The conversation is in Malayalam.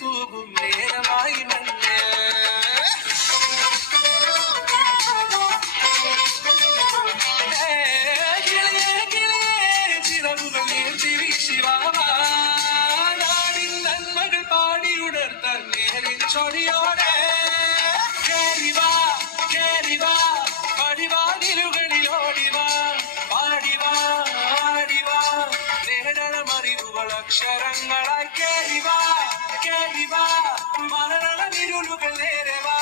തൂകും നേരമായി മഞ്ഞ് കിളിയേ കിളിയേ ചിറകുകൾ നീർത്തി വീശിവാടിൻ നന്മകൾ പാടിയുണർത്താൻ നേരിൽ ചൊടിയോടെ കേറിവാ കേറിവാ പടിവാതിലുകളിലോടിവാ പാടിവാ ആടിവാ നേടണമറിവുകൾ അക്ഷരങ്ങളായി കേറിവാ കേറിവാ മരണമിരുളുകൾ നേരവാ